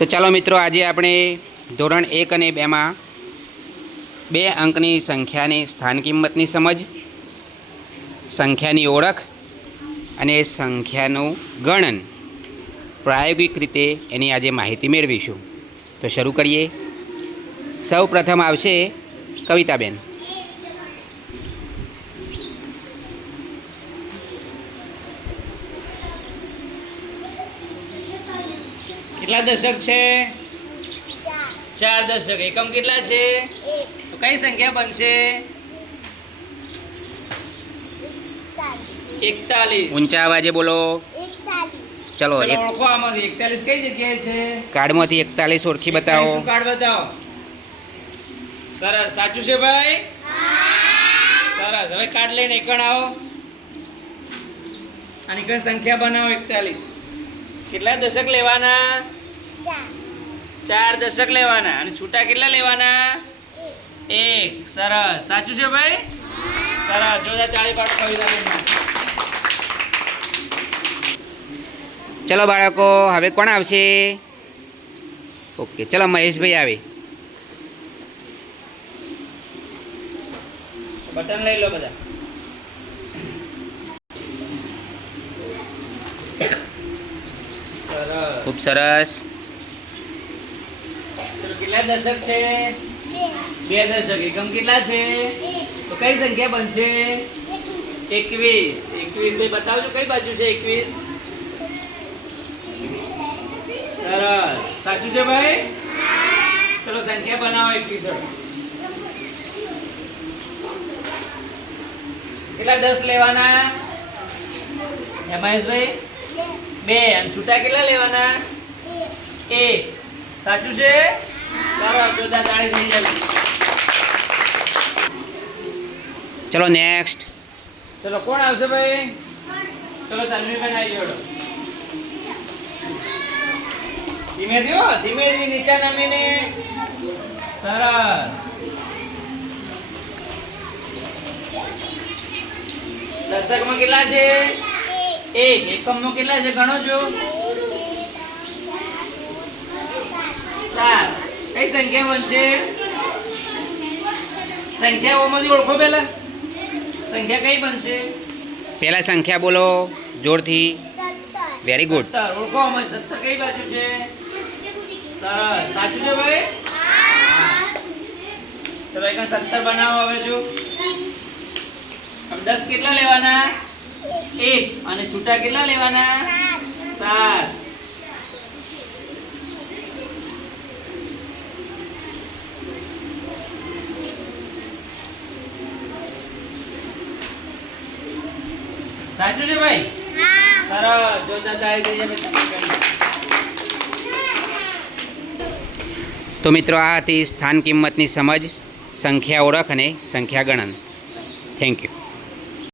તો ચાલો મિત્રો, આજે આપણે ધોરણ 1 અને 2માં 2 અંકની સંખ્યાની સ્થાન કિંમતની સમજ, સંખ્યાની ઓળખ અને સંખ્યાનું ગણન પ્રાયોગિક રીતે એની આજે માહિતી મેળવીશું. તો શરૂ કરીએ. સૌ પ્રથમ આવશે કવિતાબેન. કેટલા દશક છે? 4 દશક. એકમ કેટલા છે? તો કઈ સંખ્યા બનશે? 41. ઊંચા અવાજે બોલો. ચલો, ઓળખો આમાંથી 41 કઈ જગ્યાએ છે? કાર્ડમાંથી 41 ઓળખી બતાવો. કાર્ડ બતાવો. સરસ, સાચું છે ભાઈ? સરસ. હવે કાર્ડ લઈને એકણ આવો. આની કઈ સંખ્યા બનાવો? 41. કેટલા દશક લેવાના? 4 દશક લેવાના. અને છૂટા કેટલા લેવાના? 1. સરસ. સાચું છે ભાઈ? સરસ. જોરદાર તાળી પાડો કવિતાબેન. ચલો બાળકો, હવે કોણ આવશે? ઓકે, ચલો મહેશભાઈ આવે. બટન લઈ લો બધા. ખૂબ સરસ. કેટલા દશક છે? 2 દશક. એકમ કેટલા છે? તો કઈ સંખ્યા બનશે? 21. 21 ભાઈ બતાવજો કઈ બાજુ છે 21? સરસ. સાચું છે ભાઈ? ચલો સંખ્યા બનાવો 21. કેટલા 10 લેવાના? મહેશભાઈ 2. અને છૂટા કેટલા લેવાના? 1. સાચું છે? સરસ. જોરદાર તાળી થઈ જાય. ચલો નેક્સ્ટ. ચલો કોણ આવશે ભાઈ? ચલો સન્મીબેન આવી જોડો. ધીમે થયો, ધીમેથી નીચે નમીને. સરસ. દશકમાં કેટલા છે? 1. એકમમાં કેટલા છે ગણો છો? 7. કઈ સંખ્યા બનશે? સંખ્યાઓમાંથી ઓળખો પહેલા. સંખ્યા કઈ બનશે? પહેલા સંખ્યા બોલો જોરથી. Very good. 17. ઓળખો આમાં 17 કઈ બાજુ છે? સરસ. સાચું છે ભાઈ? ચલો એક 17 બનાવો. હવે જો 10 કેટલા લેવાના? 1. અને છૂટા કેટલા લેવાના? 7. સાચું છે ભાઈ? સરસ. જોરદાર તાળી થઈ જાય. તો મિત્રો, આ હતી સ્થાન કિંમતની સમજ, સંખ્યા ઓળખ અને સંખ્યા ગણન. Thank you.